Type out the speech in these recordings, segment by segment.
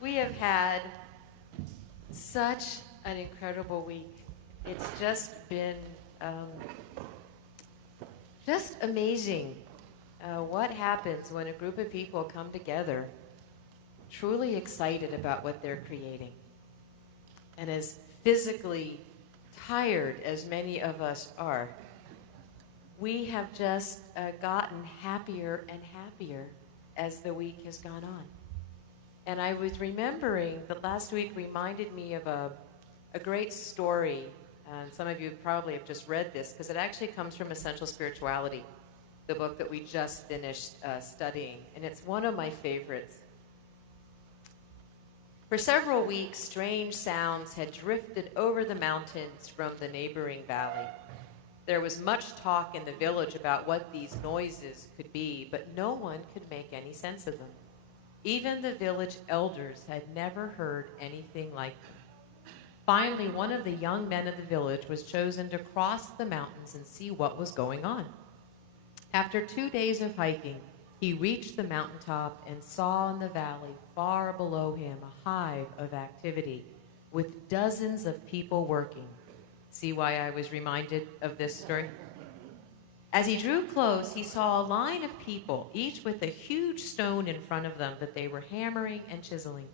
We have had such an incredible week. It's just been just amazing what happens when a group of people come together truly excited about what they're creating. And as physically tired as many of us are, we have just gotten happier and happier as the week has gone on. And I was remembering that last week reminded me of a great story. And some of you probably have just read this because it actually comes from Essential Spirituality, the book that we just finished studying. And it's one of my favorites. For several weeks, strange sounds had drifted over the mountains from the neighboring valley. There was much talk in the village about what these noises could be, but no one could make any sense of them. Even the village elders had never heard anything like them. Finally, one of the young men of the village was chosen to cross the mountains and see what was going on. After 2 days of hiking, he reached the mountaintop and saw in the valley far below him a hive of activity with dozens of people working. See why I was reminded of this story? As he drew close, he saw a line of people, each with a huge stone in front of them that they were hammering and chiseling.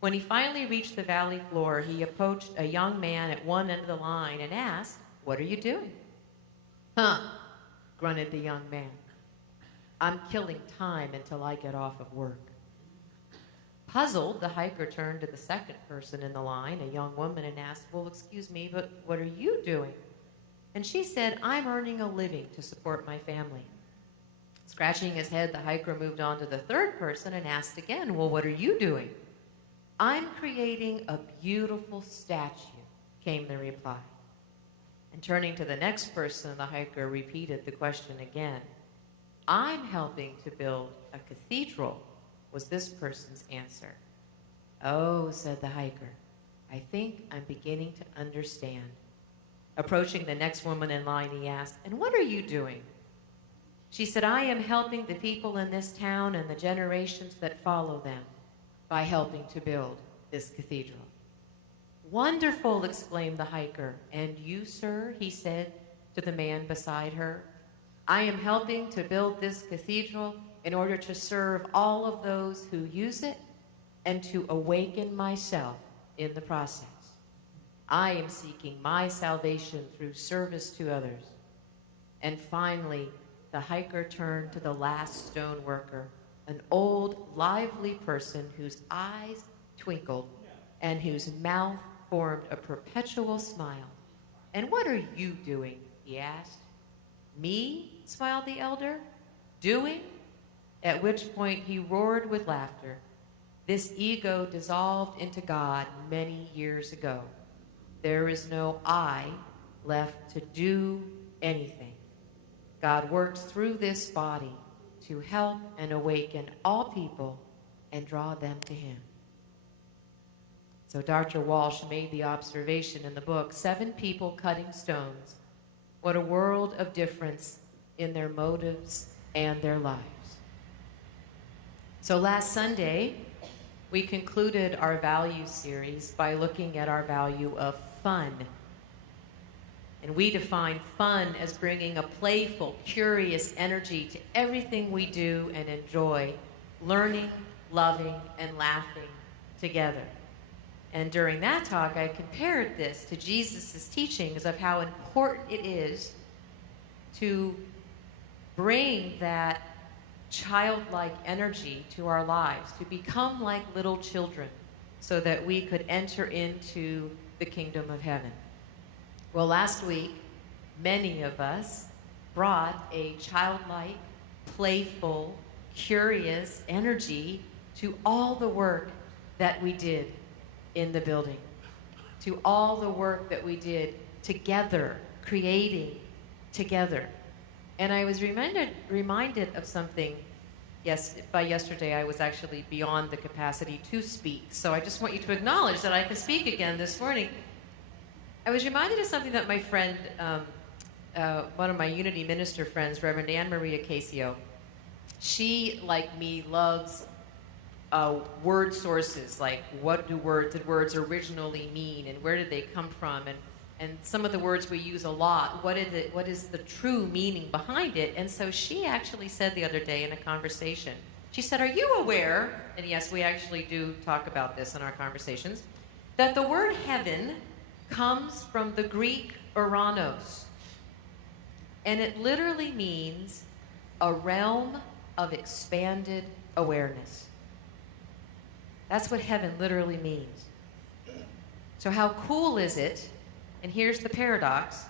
When he finally reached the valley floor, he approached a young man at one end of the line and asked, "What are you doing?" "Huh," grunted the young man. "I'm killing time until I get off of work." Puzzled, the hiker turned to the second person in the line, a young woman, and asked, "Well, excuse me, but what are you doing?" And she said, "I'm earning a living to support my family." Scratching his head, the hiker moved on to the third person and asked again, "Well, what are you doing?" "I'm creating a beautiful statue," came the reply. And turning to the next person, the hiker repeated the question again. "I'm helping to build a cathedral," was this person's answer. "Oh," said the hiker, "I think I'm beginning to understand." Approaching the next woman in line, he asked, "And what are you doing?" She said, "I am helping the people in this town and the generations that follow them by helping to build this cathedral." "Wonderful," exclaimed the hiker. "And you, sir?" he said to the man beside her. "I am helping to build this cathedral in order to serve all of those who use it and to awaken myself in the process. I am seeking my salvation through service to others." And finally, the hiker turned to the last stone worker, an old, lively person whose eyes twinkled and whose mouth formed a perpetual smile. "And what are you doing?" he asked. "Me?" smiled the elder. "Doing?" At which point he roared with laughter. "This ego dissolved into God many years ago. There is no I left to do anything. God works through this body to help and awaken all people and draw them to him." So Dr. Walsh made the observation in the book, 7 people cutting stones. What a world of difference in their motives and their lives. So last Sunday, we concluded our value series by looking at our value of fun. And we define fun as bringing a playful, curious energy to everything we do and enjoy, learning, loving, and laughing together. And during that talk, I compared this to Jesus' teachings of how important it is to bring that childlike energy to our lives, to become like little children so that we could enter into the kingdom of heaven. Well, last week, many of us brought a childlike, playful, curious energy to all the work that we did in the building, to all the work that we did together, creating together. And I was reminded of something. Yes, by yesterday I was actually beyond the capacity to speak. So I just want you to acknowledge that I can speak again this morning. I was reminded of something that my friend, one of my Unity minister friends, Reverend Anne Maria Casio, she, like me, loves word sources, like what did words originally mean, and where did they come from, and some of the words we use a lot, what is the true meaning behind it? And so she actually said the other day in a conversation, she said, are you aware, and yes, we actually do talk about this in our conversations, that the word heaven comes from the Greek Uranos, and it literally means a realm of expanded awareness. That's what heaven literally means. So how cool is it, and here's the paradox,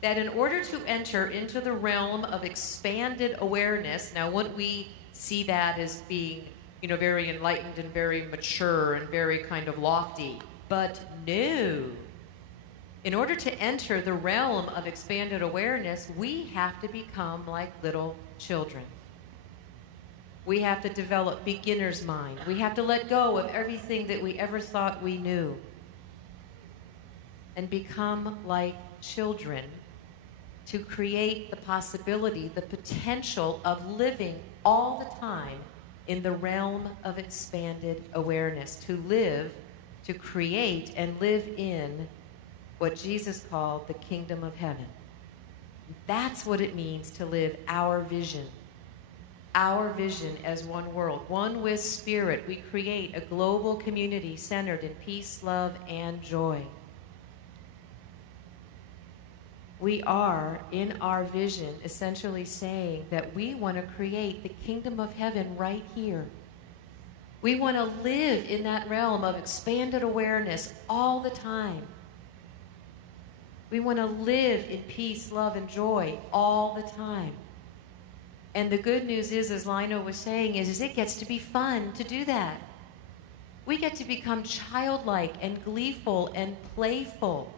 that in order to enter into the realm of expanded awareness, now wouldn't we see that as being, very enlightened and very mature and very kind of lofty? But no. In order to enter the realm of expanded awareness, we have to become like little children. We have to develop beginner's mind. We have to let go of everything that we ever thought we knew and become like children to create the possibility, the potential of living all the time in the realm of expanded awareness, to live, to create and live in what Jesus called the kingdom of heaven. That's what it means to live our vision. Our vision as one world, one with spirit. We create a global community centered in peace, love, and joy. We are, in our vision, essentially saying that we want to create the kingdom of heaven right here. We want to live in that realm of expanded awareness all the time. We want to live in peace, love, and joy all the time. And the good news is, as Lino was saying, is it gets to be fun to do that. We get to become childlike and gleeful and playful.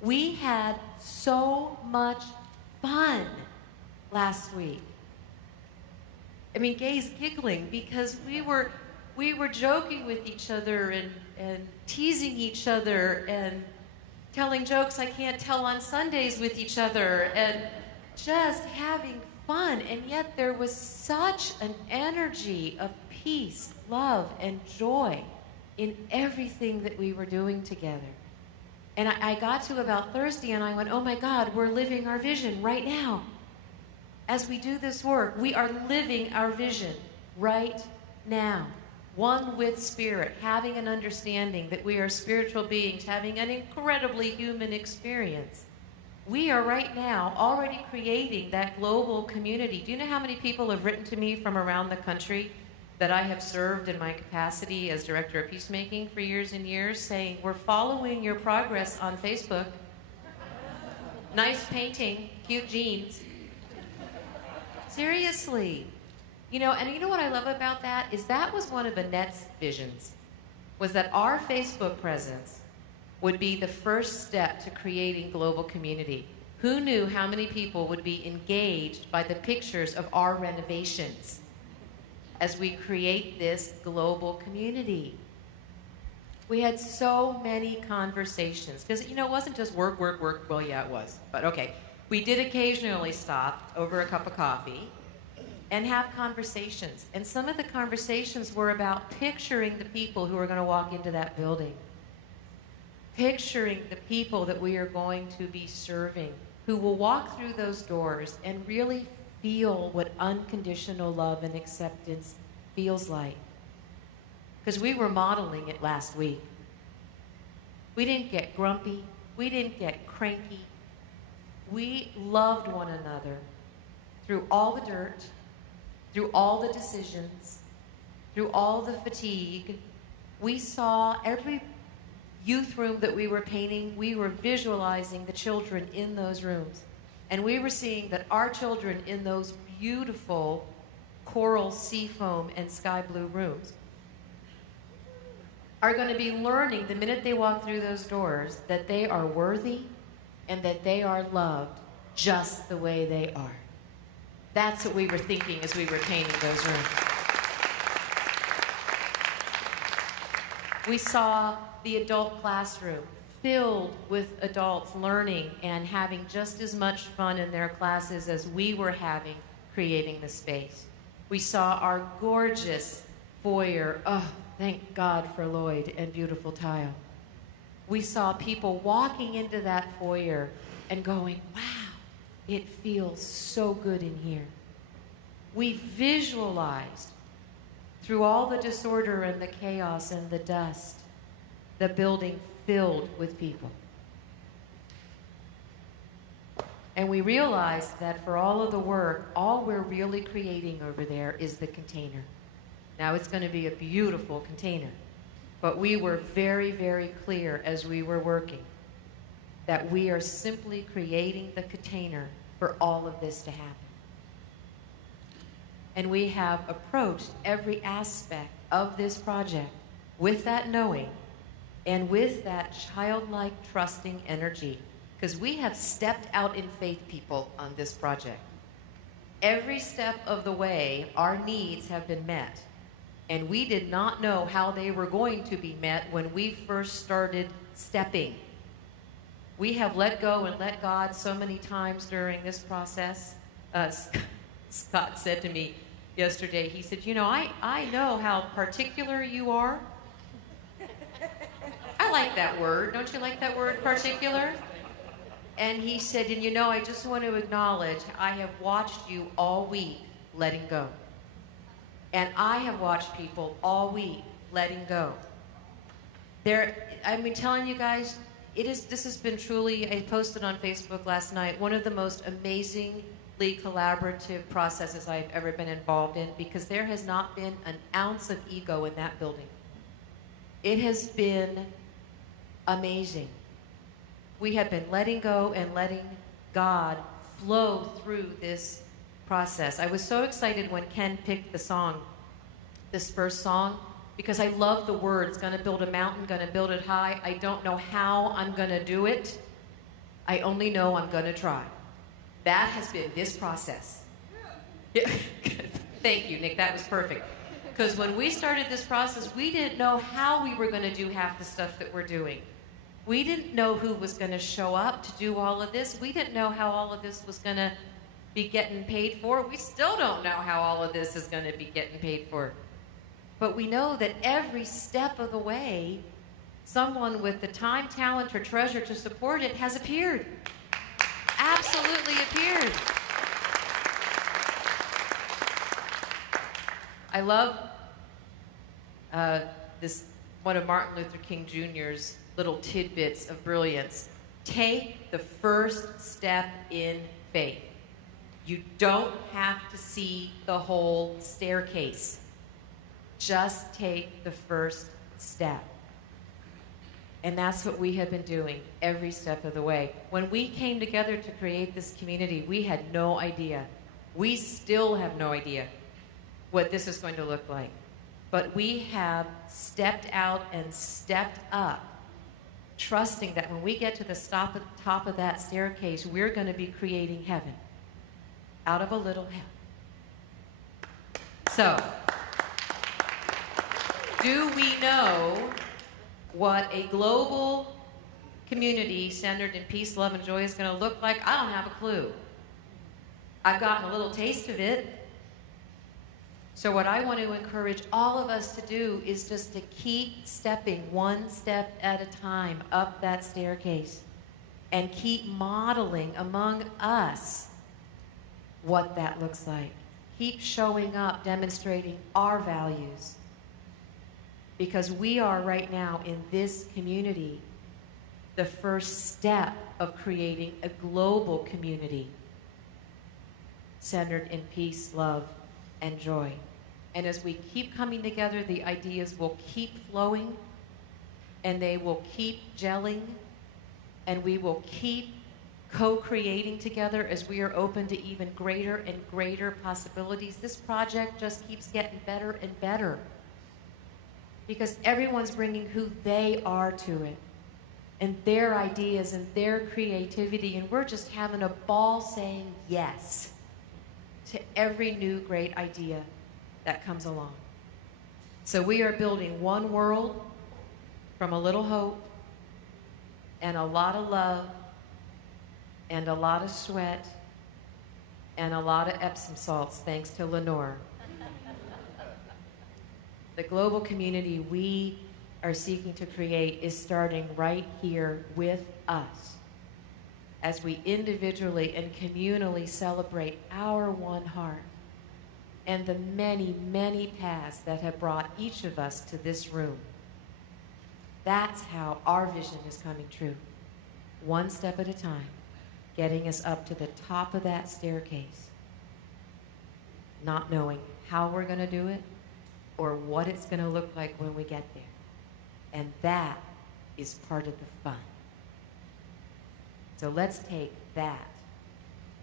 We had so much fun last week. I mean, Gay's giggling because we were joking with each other and teasing each other and telling jokes I can't tell on Sundays with each other and just having fun. And yet there was such an energy of peace, love, and joy in everything that we were doing together. And I got to about Thursday and I went, oh my God, we're living our vision right now. As we do this work, we are living our vision right now. One with spirit, having an understanding that we are spiritual beings, having an incredibly human experience. We are right now already creating that global community. Do you know how many people have written to me from around the country that I have served in my capacity as Director of Peacemaking for years and years, saying, we're following your progress on Facebook. Nice painting, cute jeans. Seriously. And you know what I love about that is that was one of Annette's visions, was that our Facebook presence would be the first step to creating global community. Who knew how many people would be engaged by the pictures of our renovations as we create this global community? We had so many conversations, because, it wasn't just work, work, work. Well, yeah, it was, but okay. We did occasionally stop over a cup of coffee and have conversations. And some of the conversations were about picturing the people who are going to walk into that building, picturing the people that we are going to be serving, who will walk through those doors and really feel what unconditional love and acceptance feels like. Because we were modeling it last week. We didn't get grumpy. We didn't get cranky. We loved one another through all the dirt, through all the decisions, through all the fatigue. We saw every youth room that we were painting, we were visualizing the children in those rooms. And we were seeing that our children in those beautiful coral seafoam and sky blue rooms are going to be learning the minute they walk through those doors that they are worthy and that they are loved just the way they are. That's what we were thinking as we were painting those rooms. We saw the adult classroom filled with adults learning and having just as much fun in their classes as we were having creating the space. We saw our gorgeous foyer. Oh, thank God for Lloyd and beautiful tile. We saw people walking into that foyer and going, wow, it feels so good in here. We visualized through all the disorder and the chaos and the dust, the building filled with people. And we realized that for all of the work, all we're really creating over there is the container. Now it's going to be a beautiful container. But we were very, very clear as we were working that we are simply creating the container for all of this to happen. And we have approached every aspect of this project with that knowing and with that childlike trusting energy, because we have stepped out in faith, people, on this project. Every step of the way, our needs have been met. And we did not know how they were going to be met when we first started stepping. We have let go and let God so many times during this process. Scott said to me yesterday, he said, you know, I know how particular you are. I like that word. Don't you like that word, particular? And he said, and you know, I just want to acknowledge I have watched you all week letting go. And I have watched people all week letting go. I've been telling you guys, this has been truly, I posted on Facebook last night, one of the most amazingly collaborative processes I've ever been involved in, because there has not been an ounce of ego in that building. It has been amazing. We have been letting go and letting God flow through this process. I was so excited when Ken picked the song, this first song, because I love the words, gonna build a mountain, gonna build it high. I don't know how I'm gonna do it. I only know I'm gonna try. That has been this process. Thank you, Nick, that was perfect. Because when we started this process, we didn't know how we were gonna do half the stuff that we're doing. We didn't know who was gonna show up to do all of this. We didn't know how all of this was gonna be getting paid for. We still don't know how all of this is going to be getting paid for. But we know that every step of the way, someone with the time, talent, or treasure to support it has appeared. Absolutely appeared. I love this, one of Martin Luther King Jr.'s little tidbits of brilliance. Take the first step in faith. You don't have to see the whole staircase. Just take the first step. And that's what we have been doing every step of the way. When we came together to create this community, we had no idea. We still have no idea what this is going to look like. But we have stepped out and stepped up, trusting that when we get to the top of that staircase, we're going to be creating heaven out of a little hell. So, do we know what a global community centered in peace, love, and joy is going to look like? I don't have a clue. I've gotten a little taste of it. So what I want to encourage all of us to do is just to keep stepping one step at a time up that staircase and keep modeling among us what that looks like. Keep showing up, demonstrating our values. Because we are right now in this community the first step of creating a global community centered in peace, love, and joy. And as we keep coming together, the ideas will keep flowing, and they will keep gelling, and we will keep co-creating together as we are open to even greater and greater possibilities. This project just keeps getting better and better because everyone's bringing who they are to it and their ideas and their creativity, and we're just having a ball saying yes to every new great idea that comes along. So we are building one world from a little hope and a lot of love and a lot of sweat and a lot of Epsom salts, thanks to Lenore. The global community we are seeking to create is starting right here with us as we individually and communally celebrate our one heart and the many, many paths that have brought each of us to this room. That's how our vision is coming true, one step at a time, getting us up to the top of that staircase, not knowing how we're going to do it or what it's going to look like when we get there. And that is part of the fun. So let's take that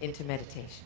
into meditation.